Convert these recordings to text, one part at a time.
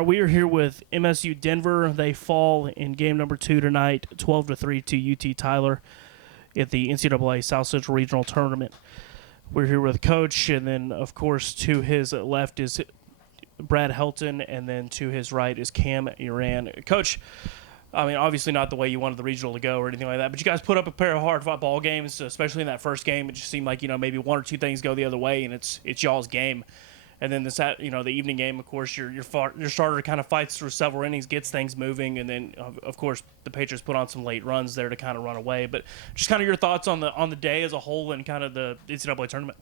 right, we are here with MSU Denver. They fall in game number 2 tonight, 12-3 to UT Tyler at the NCAA South Central Regional Tournament. We're here with Coach, and then, of course, to his left is Brad Helton, and then to his right is Cam Iran. Coach, I mean, obviously not the way you wanted the regional to go or anything like that, but you guys put up a pair of hard-fought ball games, especially in that first game. It just seemed like, maybe one or two things go the other way, and it's y'all's game. And then the evening game, of course, your starter kind of fights through several innings, gets things moving, and then of course the Patriots put on some late runs there to kind of run away. But just kind of your thoughts on the day as a whole and kind of the NCAA tournament.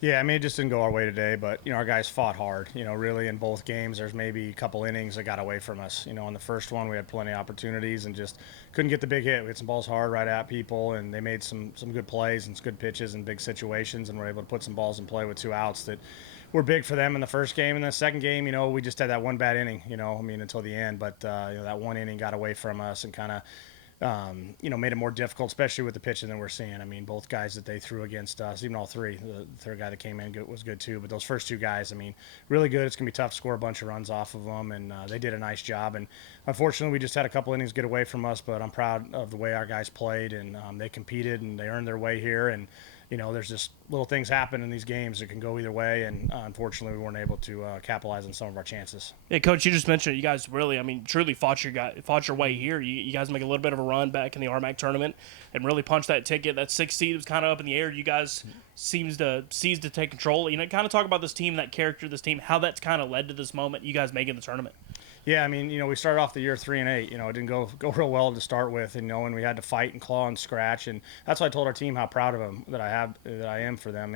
Yeah, I mean, it just didn't go our way today, but, our guys fought hard. Really in both games, there's maybe a couple innings that got away from us. In the first one, we had plenty of opportunities and just couldn't get the big hit. We hit some balls hard right at people, and they made some good plays and some good pitches in big situations, and were able to put some balls in play with 2 outs that were big for them in the first game. And the second game, we just had that one bad inning, until the end. But, that one inning got away from us and kind of, made it more difficult, especially with the pitching that we're seeing. I mean, both guys that they threw against us, even all three, the third guy that came in was good too. But those first 2 guys, I mean, really good. It's going to be tough to score a bunch of runs off of them, and they did a nice job. And unfortunately, we just had a couple innings get away from us, but I'm proud of the way our guys played, and they competed, and they earned their way here. And there's just little things happen in these games that can go either way, and unfortunately, we weren't able to capitalize on some of our chances. Yeah, Coach, you just mentioned you guys really, truly fought your way here. You guys make a little bit of a run back in the RMAC tournament and really punched that ticket. That 6th seed was kind of up in the air. You guys seized to take control. Kind of talk about this team, that character of this team, how that's kind of led to this moment, you guys making the tournament. Yeah, we started off the year 3-8. It didn't go real well to start with, and we had to fight and claw and scratch, and that's why I told our team how proud of them that I am for them.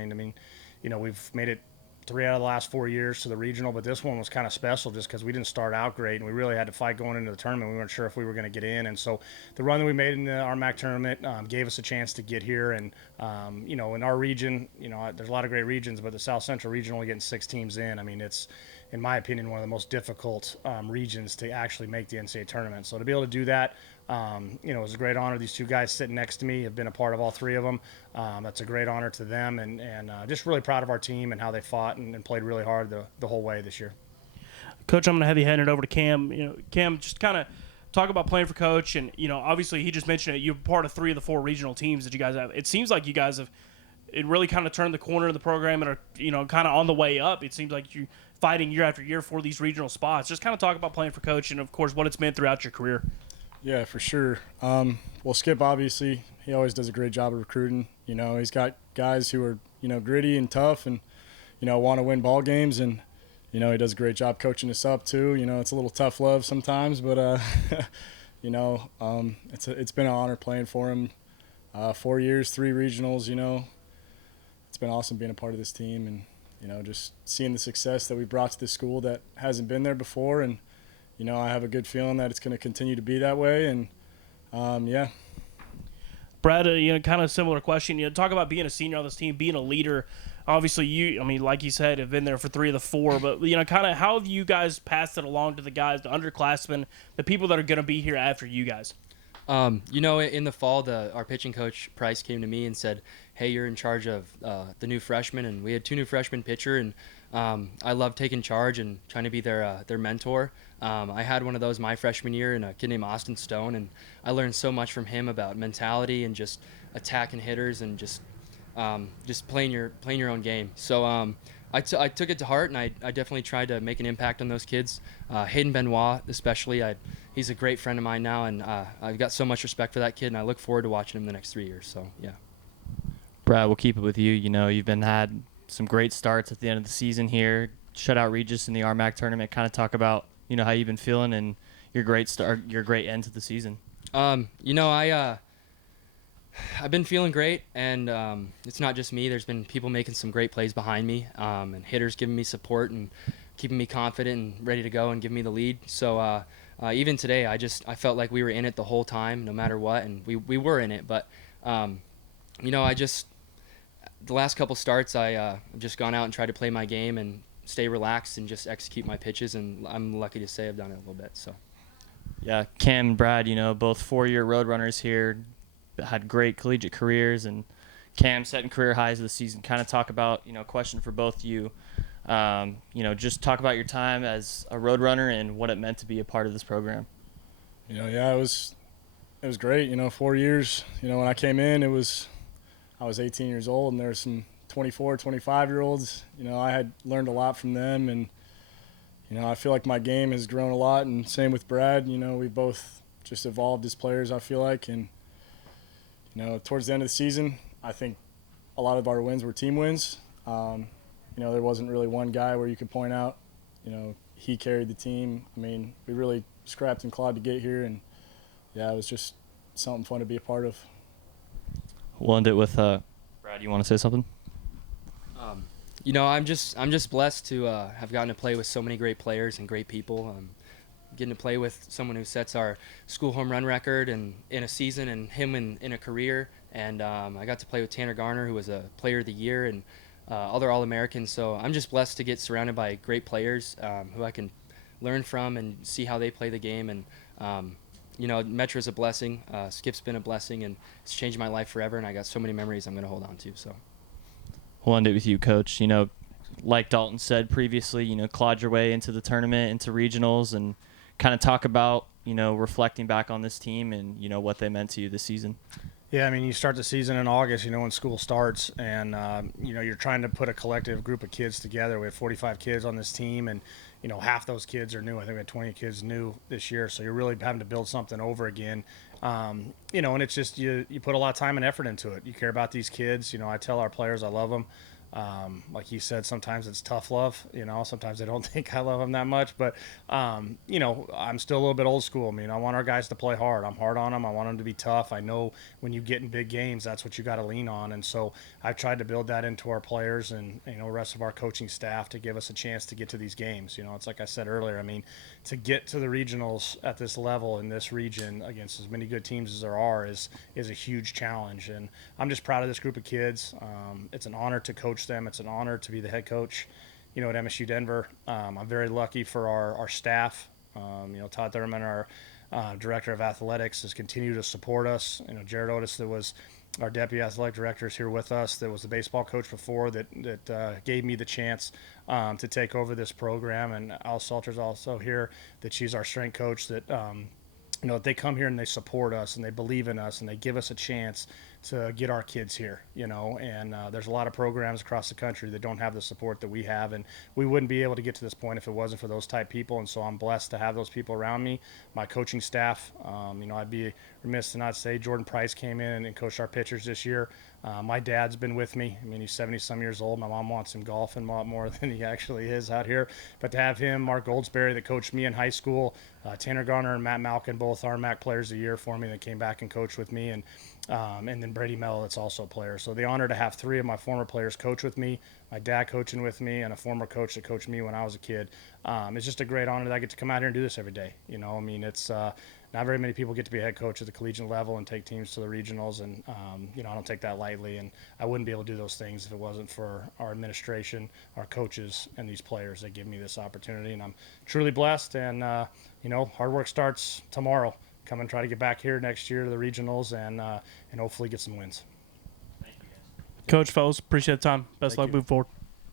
We've made it 3 out of the last 4 years to the regional, but this one was kind of special just because we didn't start out great, and we really had to fight going into the tournament. We weren't sure if we were going to get in, and so the run that we made in the RMAC tournament gave us a chance to get here. And in our region, there's a lot of great regions, but the South Central region only getting 6 teams in. It's, in my opinion, one of the most difficult regions to actually make the NCAA tournament. So to be able to do that, it was a great honor. These 2 guys sitting next to me have been a part of all 3 of them. That's a great honor to them, and just really proud of our team and how they fought and played really hard the whole way this year. Coach, I'm going to have you hand it over to Cam. Cam, just kind of talk about playing for Coach, and obviously he just mentioned it. You're part of 3 of the 4 regional teams that you guys have. It seems like you guys have it really kind of turned the corner of the program and are kind of on the way up. It seems like you're fighting year after year for these regional spots. Just kind of talk about playing for Coach and, of course, what it's meant throughout your career. Yeah, for sure. Well, Skip, obviously, he always does a great job of recruiting. He's got guys who are, to and tough and, want to win ball games. And, he does a great job coaching us up too. It's a little tough love sometimes, but, it's been an honor playing for him. 4 years, 3 regionals, It's been awesome being a part of this team and, just seeing the success that we brought to this school that hasn't been there before. And, I have a good feeling that it's going to continue to be that way. And, yeah. Brad, kind of similar question. Talk about being a senior on this team, being a leader. Obviously, you, like you said, have been there for 3 of the 4. But, kind of how have you guys passed it along to the guys, the underclassmen, the people that are going to be here after you guys? In the fall, our pitching coach, Price, came to me and said, hey, you're in charge of the new freshmen. And we had 2 new freshmen pitcher, and I love taking charge and trying to be their mentor. I had one of those my freshman year in a kid named Austin Stone, and I learned so much from him about mentality and just attacking hitters and just playing your own game. So I took it to heart, and I definitely tried to make an impact on those kids. Hayden Benoit especially, he's a great friend of mine now, and I've got so much respect for that kid, and I look forward to watching him the next 3 years. So, yeah. Brad, we'll keep it with you. You've had some great starts at the end of the season here. Shut out Regis in the RMAC tournament. Kind of talk about, how you've been feeling and your great start, your great end to the season. I've been feeling great, and it's not just me. There's been people making some great plays behind me, and hitters giving me support and keeping me confident and ready to go and giving me the lead. So even today, I felt like we were in it the whole time, no matter what, and we were in it. But the last couple starts, I've just gone out and tried to play my game and stay relaxed and just execute my pitches, and I'm lucky to say I've done it a little bit. So. Yeah, Cam and Brad, both 4-year Roadrunners here, had great collegiate careers, and Cam setting career highs this season. Kind of talk about, question for both of you. Just talk about your time as a road runner and what it meant to be a part of this program. Yeah, it was great. 4 years. When I came in, I was 18 years old, and there were some 24, 25-year-olds. I had learned a lot from them, and I feel like my game has grown a lot, and same with Brad. We both just evolved as players, I feel like, and towards the end of the season, I think a lot of our wins were team wins. There wasn't really one guy where you could point out, he carried the team. I mean, we really scrapped and clawed to get here, and yeah, it was just something fun to be a part of. We'll end it with Brad. You want to say something? I'm just blessed to have gotten to play with so many great players and great people. Getting to play with someone who sets our school home run record in a season, and him in a career. And I got to play with Tanner Garner, who was a Player of the Year, and other All-Americans. So I'm just blessed to get surrounded by great players who I can learn from and see how they play the game. And Metro's a blessing. Skip's been a blessing, and it's changed my life forever. And I got so many memories I'm going to hold on to. So we'll end it with you, Coach. Like Dalton said previously, clawed your way into the tournament, into regionals, and kind of talk about, reflecting back on this team and, what they meant to you this season. Yeah, I mean, you start the season in August, when school starts, and, you're trying to put a collective group of kids together. We have 45 kids on this team, and, half those kids are new. I think we had 20 kids new this year, so you're really having to build something over again. And it's just you put a lot of time and effort into it. You care about these kids. I tell our players I love them. Like he said, sometimes it's tough love, sometimes I don't think I love them that much, but, I'm still a little bit old school. I mean, I want our guys to play hard. I'm hard on them. I want them to be tough. I know when you get in big games, that's what you got to lean on. And so I've tried to build that into our players and, the rest of our coaching staff to give us a chance to get to these games. It's like I said earlier, I mean, to get to the regionals at this level in this region against as many good teams as there are is a huge challenge. And I'm just proud of this group of kids. It's an honor to coach them. It's an honor to be the head coach, at MSU Denver. I'm very lucky for our staff. Todd Thurman, our director of athletics, has continued to support us. Jared Otis, that was our deputy athletic director, is here with us. That was the baseball coach before that gave me the chance to take over this program. And Al Salter's also here, that she's our strength coach. That they come here and they support us and they believe in us and they give us a chance to get our kids here, and there's a lot of programs across the country that don't have the support that we have, and we wouldn't be able to get to this point if it wasn't for those type people. And so I'm blessed to have those people around me, my coaching staff. I'd be remiss to not say Jordan Price came in and coached our pitchers this year. My dad's been with me. I mean, he's 70-some years old. My mom wants him golfing a lot more than he actually is out here. But to have him, Mark Goldsberry, that coached me in high school, Tanner Garner and Matt Malkin, both RMAC players of the year for me, that came back and coached with me, and then Brady Mello, that's also a player. So the honor to have three of my former players coach with me, my dad coaching with me, and a former coach that coached me when I was a kid. It's just a great honor that I get to come out here and do this every day. It's not very many people get to be a head coach at the collegiate level and take teams to the regionals, and I don't take that lightly, and I wouldn't be able to do those things if it wasn't for our administration, our coaches, and these players that give me this opportunity. And I'm truly blessed, and hard work starts tomorrow. Come and try to get back here next year to the regionals and hopefully get some wins. Coach, fellas, appreciate the time. Best Thank luck you. moving forward.